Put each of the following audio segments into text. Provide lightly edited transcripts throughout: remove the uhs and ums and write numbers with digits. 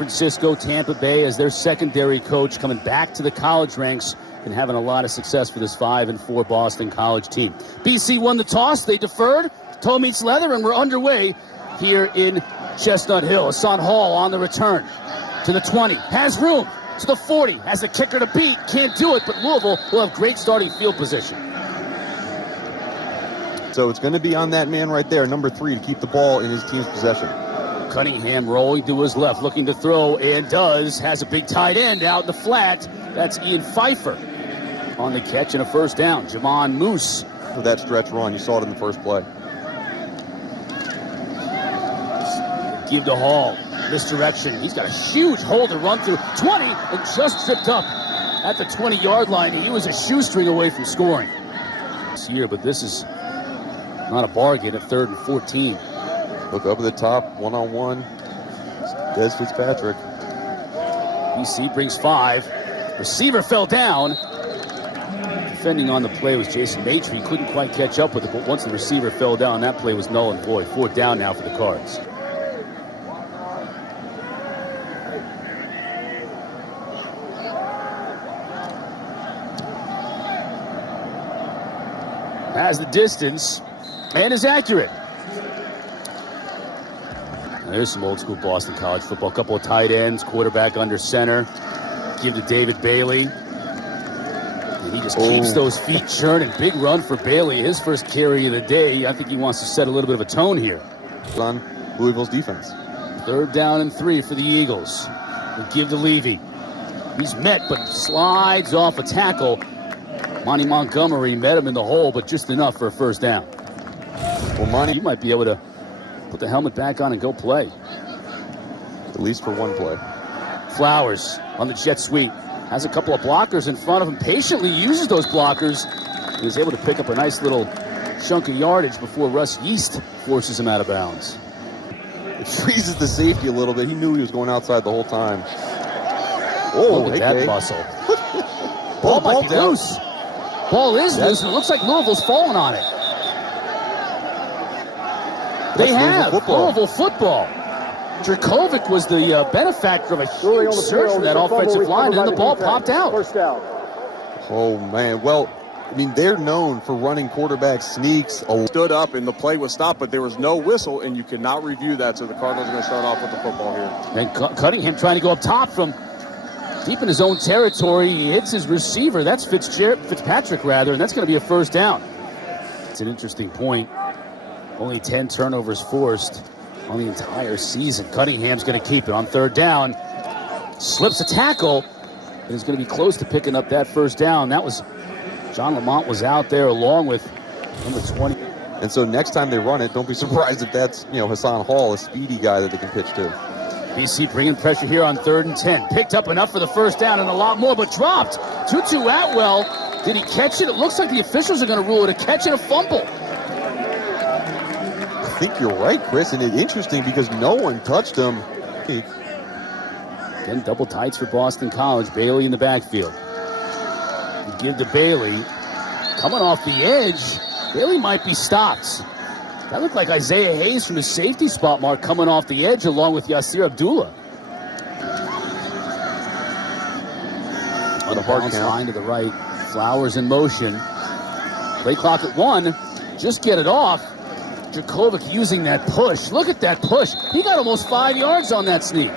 Francisco, Tampa Bay as their secondary coach, coming back to the college ranks and having a lot of success for this 5-4 Boston College team. BC won the toss. They deferred. Toe meets leather, and we're underway here in Chestnut Hill. Hassan Hall on the return to the 20. Has room to the 40. Has a kicker to beat. Can't do it, but Louisville will have great starting field position. So it's going to be on that man right there, number 3, to keep the ball in his team's possession. Cunningham rolling to his left, looking to throw, and does. Has a big tight end out in the flat. That's Ian Pfeiffer on the catch and a first down. Javon Moose. For that stretch run, you saw it in the first play. Give to Hall. Misdirection. He's got a huge hole to run through. 20 and just tripped up at the 20-yard line. He was a shoestring away from scoring this year, but this is not a bargain at 3rd and 14. Look up at the top, one-on-one. Des Fitzpatrick. BC brings 5. Receiver fell down. Defending on the play was Jason Maitre. He couldn't quite catch up with it, but once the receiver fell down, that play was null and void. 4th down now for the Cards. Has the distance and is accurate. There's some old school Boston College football. A couple of tight ends, quarterback under center. Give to David Bailey. And he just keeps those feet churning. Big run for Bailey. His first carry of the day. I think he wants to set a little bit of a tone here. On Louisville's defense. 3rd down and 3 for the Eagles. They give to Levy. He's met, but slides off a tackle. Monty Montgomery met him in the hole, but just enough for a first down. Well, Monty, you might be able to put the helmet back on and go play. At least for one play. Flowers on the jet sweep. Has a couple of blockers in front of him. Patiently uses those blockers. He was able to pick up a nice little chunk of yardage before Russ Yeast forces him out of bounds. It freezes the safety a little bit. He knew he was going outside the whole time. Look at that muscle. Ball might be loose. Ball is loose, and it looks like Louisville's falling on it. They have Louisville football. Dracovic was the benefactor of a huge surge from that offensive line, and then the ball popped out. Oh, man. Well, I mean, they're known for running quarterback sneaks. Stood up, and the play was stopped, but there was no whistle, and you cannot review that, so the Cardinals are going to start off with the football here. And Cunningham trying to go up top from deep in his own territory. He hits his receiver. That's Fitzpatrick, rather, and that's going to be a first down. It's an interesting point. Only 10 turnovers forced on the entire season. Cunningham's going to keep it on 3rd down. Slips a tackle, and is going to be close to picking up that first down. That was John Lamont was out there along with number 20. And so next time they run it, don't be surprised if that's, Hassan Hall, a speedy guy that they can pitch to. BC bringing pressure here on 3rd and 10. Picked up enough for the first down and a lot more, but dropped. Tutu Atwell, did he catch it? It looks like the officials are going to rule it a catch and a fumble. I think you're right, Chris, and it's interesting because no one touched him. Again, double tights for Boston College. Bailey in the backfield. You give to Bailey. Coming off the edge, Bailey might be stopped. That looked like Isaiah Hayes from the safety spot mark coming off the edge along with Yasir Abdullah. On the bounce line to the right. Flowers in motion. Play clock at 1. Just get it off. Dracovic using that push. Look at that push. He got almost 5 yards on that sneak.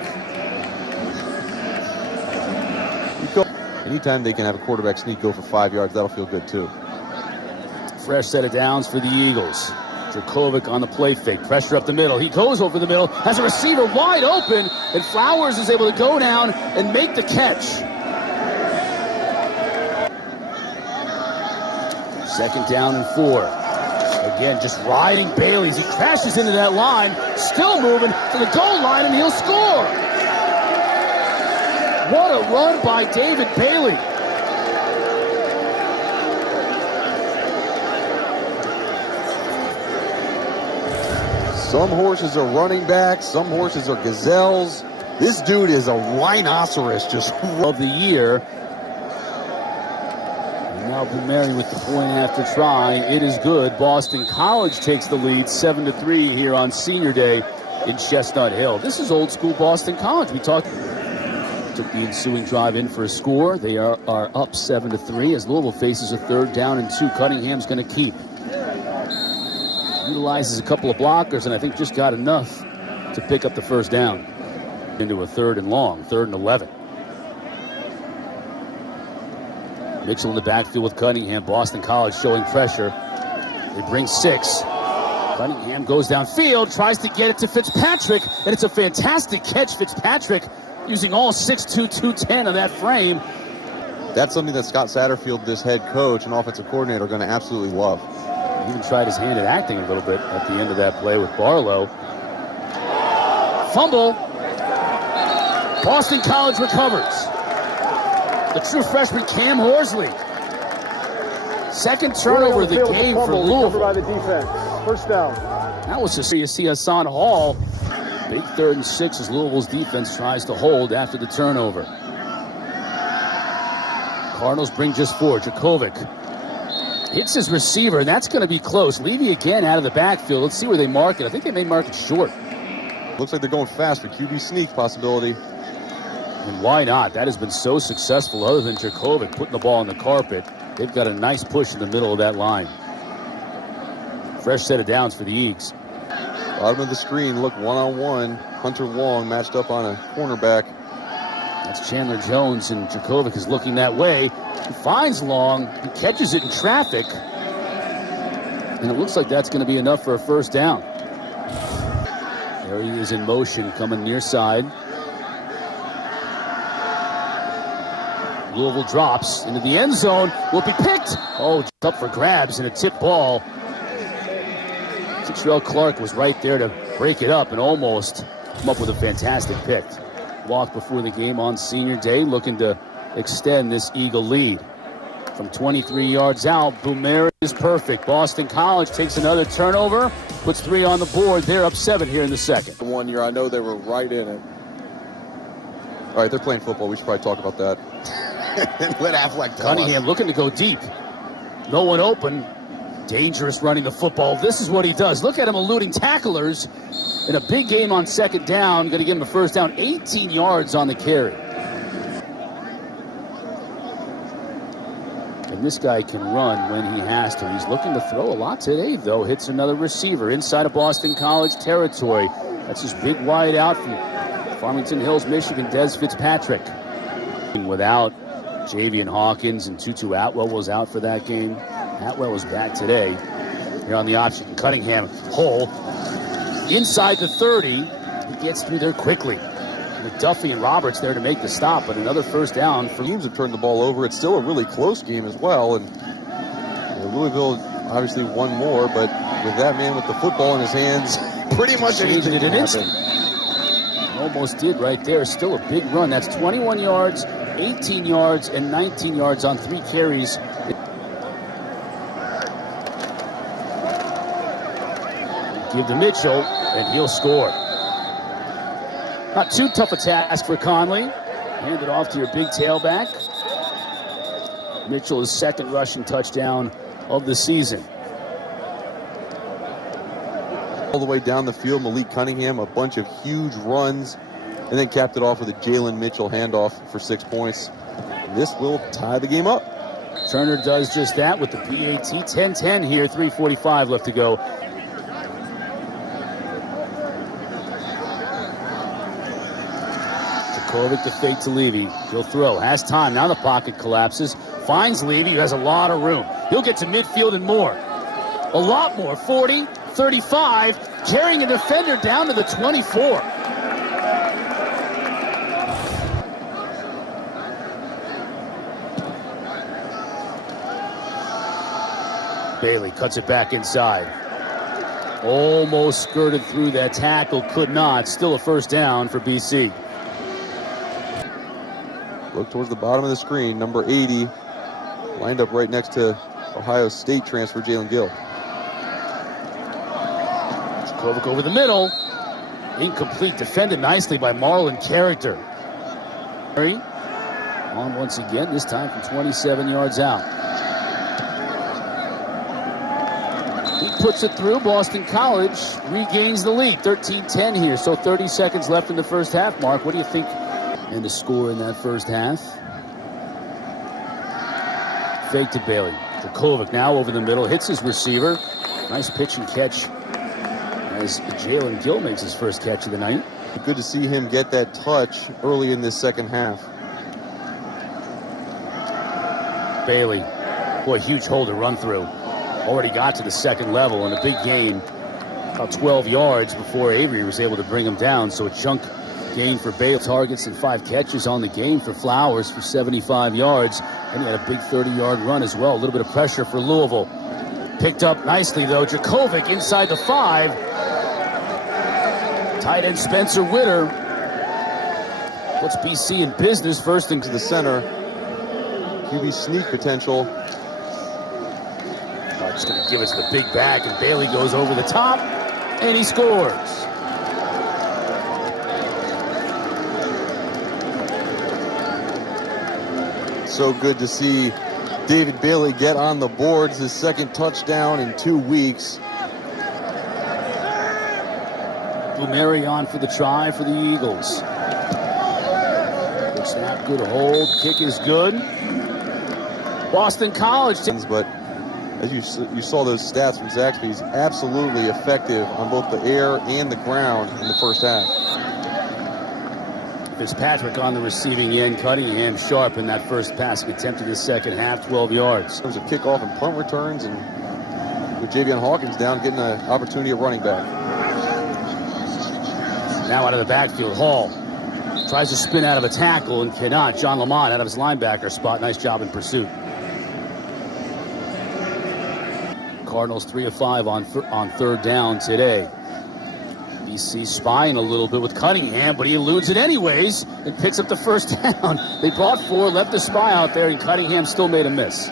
Anytime they can have a quarterback sneak go for 5 yards, that'll feel good too. Fresh set of downs for the Eagles. Dracovic on the play fake. Pressure up the middle. He goes over the middle. Has a receiver wide open. And Flowers is able to go down and make the catch. 2nd down and 4. Again, just riding Bailey's. He crashes into that line. Still moving to the goal line, and he'll score. What a run by David Bailey. Some horses are running backs, some horses are gazelles. This dude is a rhinoceros just of the year. And now Bumeri with the point after try. It is good. Boston College takes the lead 7-3 here on Senior Day in Chestnut Hill. This is old school Boston College. We took the ensuing drive in for a score. They are up 7-3 as Louisville faces a 3rd down and 2. Cunningham's going to keep. Utilizes a couple of blockers and I think just got enough to pick up the 1st down. Into a 3rd and long, 3rd and 11. Mitchell in the backfield with Cunningham. Boston College showing pressure. They bring 6. Cunningham goes downfield, tries to get it to Fitzpatrick, and it's a fantastic catch. Fitzpatrick using all 6'2", 210 of that frame. That's something that Scott Satterfield, this head coach and offensive coordinator, are going to absolutely love. He even tried his hand at acting a little bit at the end of that play with Barlow. Fumble. Boston College recovers. The true freshman Cam Horsley. 2nd turnover of the game for Louisville. By the defense. 1st down. That was just you see Hassan Hall. Big 3rd and 6 as Louisville's defense tries to hold after the turnover. Cardinals bring just 4. Jakovic hits his receiver, and that's going to be close. Levy again out of the backfield. Let's see where they mark it. I think they may mark it short. Looks like they're going fast for QB sneak possibility. And why not? That has been so successful other than Jakovic putting the ball on the carpet. They've got a nice push in the middle of that line. Fresh set of downs for the Eagles. Bottom of the screen, look one-on-one. Hunter Long matched up on a cornerback. That's Chandler Jones, and Jakovic is looking that way. He finds Long. He catches it in traffic. And it looks like that's going to be enough for a 1st down. There he is in motion, coming near side. Louisville drops into the end zone. Will be picked. Oh, just up for grabs and a tip ball. Terrell Clark was right there to break it up and almost come up with a fantastic pick. Walked before the game on senior day, looking to extend this Eagle lead. From 23 yards out, Boomer is perfect. Boston College takes another turnover, puts 3 on the board. They're up 7 here in the 2nd. One year, I know they were right in it. All right, they're playing football. We should probably talk about that. Let Affleck tell Cunningham us. looking to go deep. No one open. Dangerous running the football. This is what he does. Look at him eluding tacklers in a big game on 2nd down. Going to give him a 1st down. 18 yards on the carry. And this guy can run when he has to. He's looking to throw a lot today, though. Hits another receiver inside of Boston College territory. That's his big wide out from Farmington Hills, Michigan, Des Fitzpatrick. Without Javian Hawkins and Tutu Atwell was out for that game. Atwell was back today. Here on the option, Cunningham, hole. Inside the 30, he gets through there quickly. McDuffie and Roberts there to make the stop, but another 1st down. Teams have turned the ball over. It's still a really close game as well, and Louisville obviously won more, but with that man with the football in his hands, pretty much changed anything it in an can instant. Almost did right there. Still a big run. That's 21 yards, 18 yards, and 19 yards on 3 carries. Give to Mitchell, and he'll score. Not too tough a task for Conley. Hand it off to your big tailback. Mitchell's 2nd rushing touchdown of the season. All the way down the field, Malik Cunningham, a bunch of huge runs, and then capped it off with a Jalen Mitchell handoff for 6 points. This will tie the game up. Turner does just that with the PAT. 10-10 here, 3:45 left to go. Jakovic to fake to Levy. He'll throw. Has time. Now the pocket collapses. Finds Levy, who has a lot of room. He'll get to midfield and more. A lot more. 40, 35, carrying a defender down to the 24. Bailey cuts it back inside. Almost skirted through that tackle, could not. Still a 1st down for BC. Look towards the bottom of the screen, number 80, lined up right next to Ohio State transfer Jalen Gill. Jakovic over the middle. Incomplete, defended nicely by Marlon Character. On once again, this time from 27 yards out. He puts it through. Boston College regains the lead. 13-10 here, so 30 seconds left in the first half. Mark, what do you think in the score in that first half? Fake to Bailey. Djokovic now over the middle, hits his receiver. Nice pitch and catch as Jalen Gill makes his first catch of the night. Good to see him get that touch early in this second half. Bailey, boy, huge hole to run through. Already got to the second level and a big gain, about 12 yards before Avery was able to bring him down. So a chunk gain for Bailey. Targets and 5 catches on the game for Flowers for 75 yards. And he had a big 30-yard run as well. A little bit of pressure for Louisville. Picked up nicely, though. Djokovic inside the 5. Tight end Spencer Witter puts BC in business. First into The center. QB sneak potential. just going to give it to the big back, and Bailey goes over the top, and he scores. So good to see David Bailey get on the boards, his second touchdown in 2 weeks. Blumeri on for the try for the Eagles. Good snap, good hold, kick is good. Boston College. But as you saw those stats from Zaxby, he's absolutely effective on both the air and the ground in the first half. Fitzpatrick on the receiving end, Cunningham sharp in that first passing attempt in the second half, 12 yards. In terms of kickoff and punt returns, and with Javion Hawkins down, getting an opportunity at running back. Now out of the backfield, Hall tries to spin out of a tackle and cannot. John Lamont out of his linebacker spot. Nice job in pursuit. Cardinals 3 of 5 on third down today. BC spying a little bit with Cunningham, but he eludes it anyways and picks up the first down. They brought 4, left the spy out there, and Cunningham still made a miss.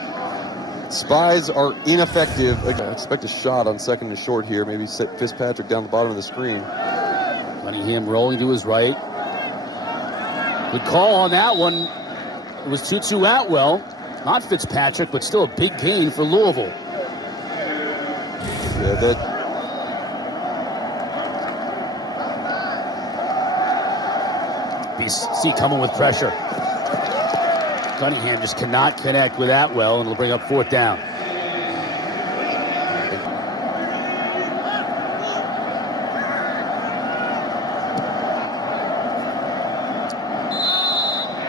Spies are ineffective. I expect a shot on second and short here. Maybe set Fitzpatrick down the bottom of the screen. Cunningham rolling to his right. Good call on that one. It was Tutu Atwell, not Fitzpatrick, but still a big gain for Louisville. Yeah, that BC coming with pressure. Cunningham just cannot connect with Atwell, and it'll bring up 4th down.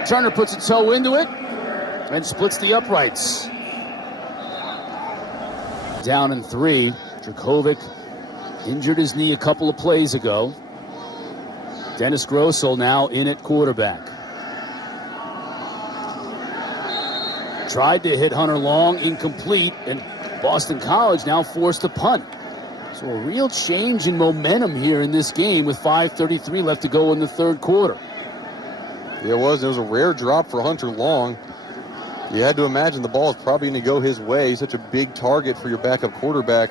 Turner puts a toe into it and splits the uprights. Down in 3. Djokovic injured his knee a couple of plays ago. Dennis Grossel now in at quarterback. Tried to hit Hunter Long, incomplete, and Boston College now forced to punt. So a real change in momentum here in this game with 5:33 left to go in the third quarter. Yeah, it was. It was a rare drop for Hunter Long. You had to imagine the ball is probably going to go his way. He's such a big target for your backup quarterback.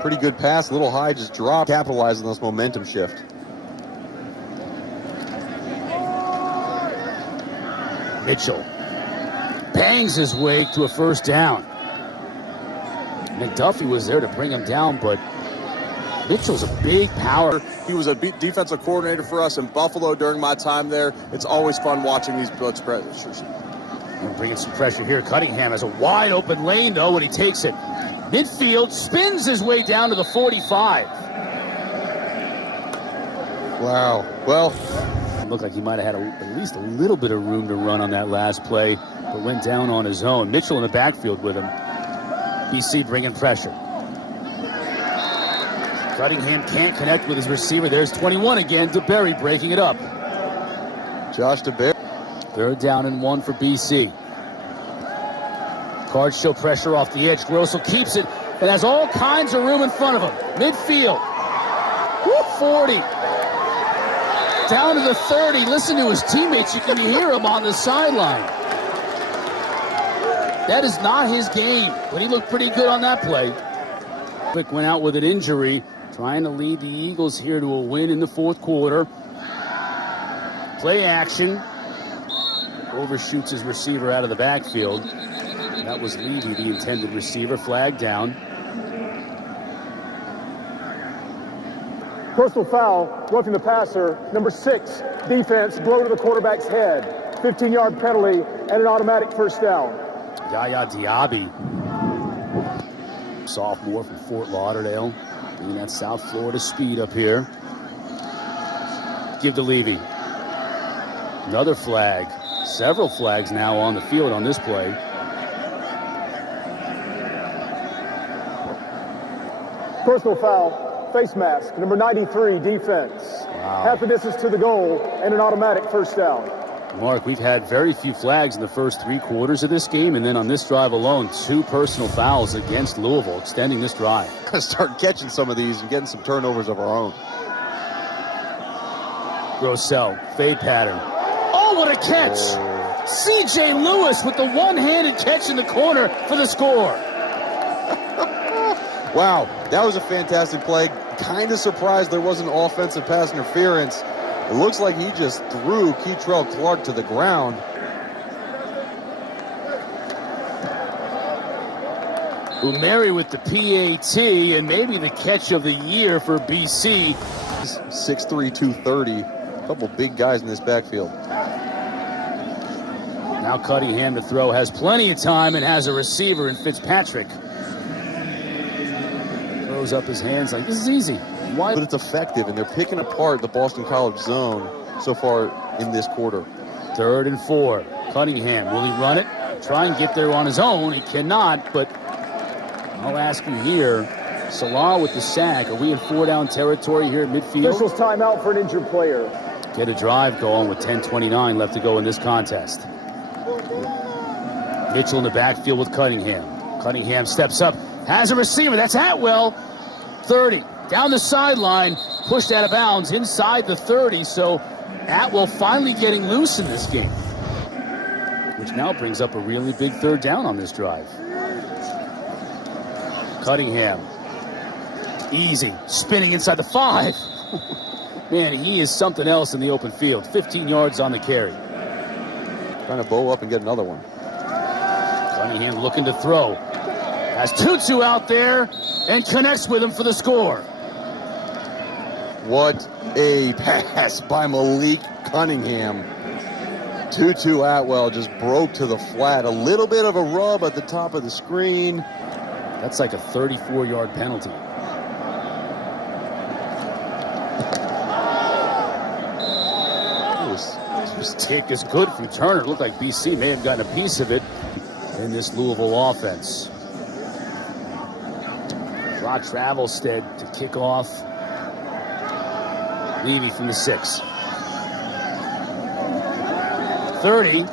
Pretty good pass, a little high, just drop. Capitalize on this momentum shift. Mitchell bangs his way to a first down. McDuffie was there to bring him down, but Mitchell's a big power. He was a defensive coordinator for us in Buffalo during my time there. It's always fun watching these blitz pressures. Bringing some pressure here. Cunningham has a wide open lane, though, when he takes it. Midfield, spins his way down to the 45. Wow. Well, It looked like he might have had at least a little bit of room to run on that last play, but went down on his own. Mitchell in the backfield with him. BC bringing pressure. Cunningham can't connect with his receiver. There's 21 again. DeBerry breaking it up. Josh DeBerry. 3rd down and 1 for BC. Cards show pressure off the edge. Grossel keeps it and has all kinds of room in front of him. Midfield. 40. Down to the 30. Listen to his teammates. You can hear him on the sideline. That is not his game, but he looked pretty good on that play. Quick went out with an injury, trying to lead the Eagles here to a win in the 4th quarter. Play action. Overshoots his receiver out of the backfield. That was Levy, the intended receiver. Flag down. Personal foul, roughing the passer. Number 6, defense, blow to the quarterback's head. 15-yard penalty and an automatic first down. Yaya Diaby, sophomore from Fort Lauderdale, bringing that South Florida speed up here. Give to Levy. Another flag. Several flags now on the field on this play. Personal foul, face mask, number 93, defense. Wow. Half the distance to the goal and an automatic first down. Mark, we've had very few flags in the first 3 quarters of this game, and then on this drive alone, 2 personal fouls against Louisville, extending this drive. Gotta start catching some of these and getting some turnovers of our own. Grossell, fade pattern. Oh, what a catch! C.J. Lewis with the one-handed catch in the corner for the score. Wow, that was a fantastic play. Kind of surprised there wasn't offensive pass interference. It looks like he just threw Keitrell Clark to the ground. Umeri with the PAT and maybe the catch of the year for BC. 6'3", 230. A couple big guys in this backfield. Now Cunningham to throw, has plenty of time and has a receiver in Fitzpatrick. Throws up his hands like, this is easy. Why? But it's effective, and they're picking apart the Boston College zone so far in this quarter. 3rd and 4. Cunningham, will he run it? Try and get there on his own. He cannot, but I'll ask you here. Salah with the sack. Are we in 4-down territory here at midfield? Officials timeout for an injured player. Get a drive going with 10:29 left to go in this contest. Mitchell in the backfield with Cunningham. Cunningham steps up, has a receiver. That's Atwell. 30. Down the sideline, pushed out of bounds inside the 30. So Atwell finally getting loose in this game, which now brings up a really big 3rd down on this drive. Cunningham. Easy. Spinning inside the 5. Man, he is something else in the open field. 15 yards on the carry. Trying to bow up and get another one. Cunningham looking to throw. Has Tutu out there and connects with him for the score. What a pass by Malik Cunningham. Tutu Atwell just broke to the flat. A little bit of a rub at the top of the screen. That's like a 34-yard penalty. This kick is good from Turner. It looked like BC may have gotten a piece of it in this Louisville offense. Rod Travelstead to kick off. Levy from the 6. 30.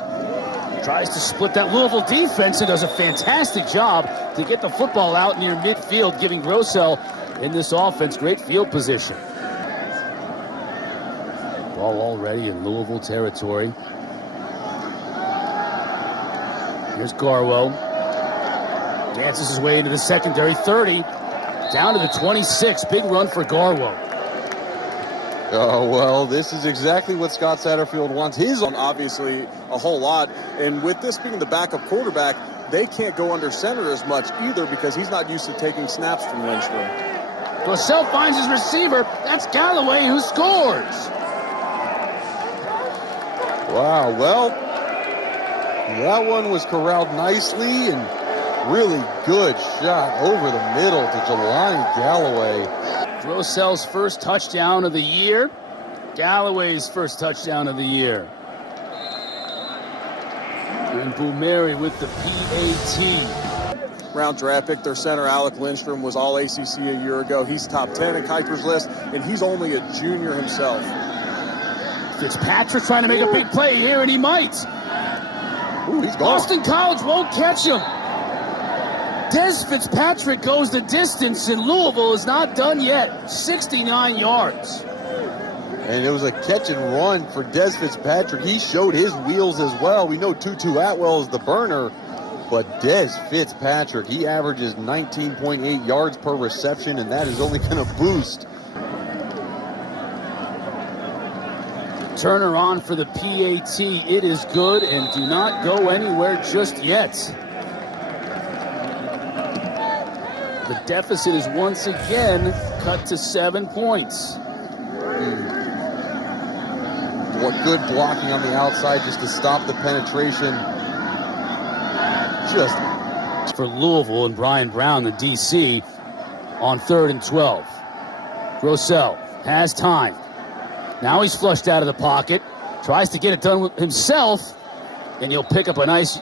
Tries to split that Louisville defense and does a fantastic job to get the football out near midfield, giving Grossell in this offense great field position. Ball already in Louisville territory. Here's Garwo. Dances his way into the secondary. 30. Down to the 26. Big run for Garwo. Oh, well, this is exactly what Scott Satterfield wants. He's On obviously a whole lot. And with this being the backup quarterback, they can't go under center as much either because he's not used to taking snaps from Lindstrom. Grossell finds his receiver. That's Galloway who scores. Wow, well, that one was corralled nicely and really good shot over the middle to Jelani Galloway. Grossell's first touchdown of the year. Galloway's first touchdown of the year. And Umeri with the PAT. Round draft pick, their center, Alec Lindstrom, was all ACC a year ago. He's top 10 in Kuiper's list, and he's only a junior himself. Fitzpatrick trying to make a big play here, and he might. Ooh, he's gone. Boston College won't catch him. Des Fitzpatrick goes the distance, and Louisville is not done yet. 69 yards. And it was a catch and run for Des Fitzpatrick. He showed his wheels as well. We know Tutu Atwell is the burner, but Des Fitzpatrick, he averages 19.8 yards per reception, and that is only going to boost. Turner on for the PAT. It is good, and do not go anywhere just yet. The deficit is once again cut to 7 points. but good blocking on the outside just to stop the penetration. Just for Louisville and Brian Brown, the DC, on 3rd and 12. Grossell has time. Now he's flushed out of the pocket. Tries to get it done with himself, and he'll pick up a nice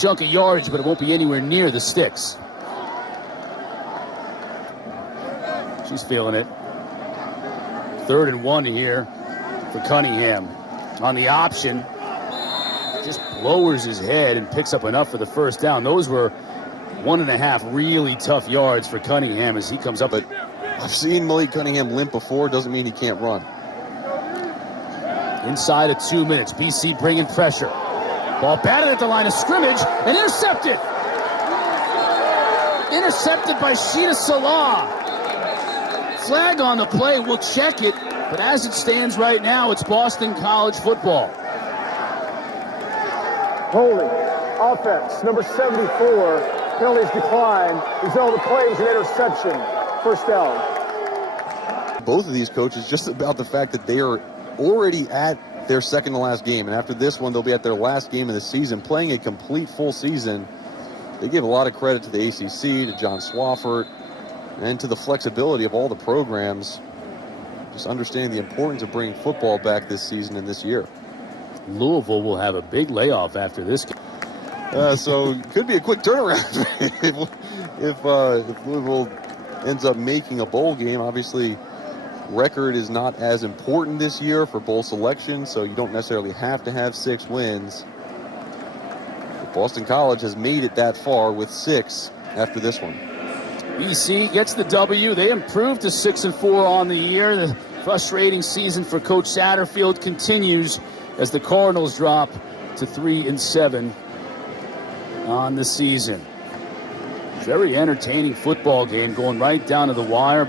chunk of yardage, but it won't be anywhere near the sticks. She's feeling it. 3rd and 1 here for Cunningham. On the option, just lowers his head and picks up enough for the first down. Those were 1.5 really tough yards for Cunningham as he comes up. But I've seen Malik Cunningham limp before. Doesn't mean he can't run. Inside of 2 minutes, BC bringing pressure. Ball batted at the line of scrimmage and intercepted. Intercepted by Sheeta Salah. Flag on the play, we'll check it, but as it stands right now, it's Boston College football. Holding. Offense, number 74. Penalties decline. Result of the play was an interception. First down. Both of these coaches just about the fact that they are already at their second to last game, and after this one they'll be at their last game of the season, playing a complete full season. They give a lot of credit to the ACC, to John Swafford, and to the flexibility of all the programs, just understanding the importance of bringing football back this season and this year. Louisville will have a big layoff after this game. So it could be a quick turnaround if Louisville ends up making a bowl game. Obviously, record is not as important this year for bowl selection, so you don't necessarily have to have 6 wins. But Boston College has made it that far with 6 after this one. BC gets the W. They improved to 6-4 on the year. The frustrating season for Coach Satterfield continues as the Cardinals drop to 3-7 on the season. Very entertaining football game going right down to the wire.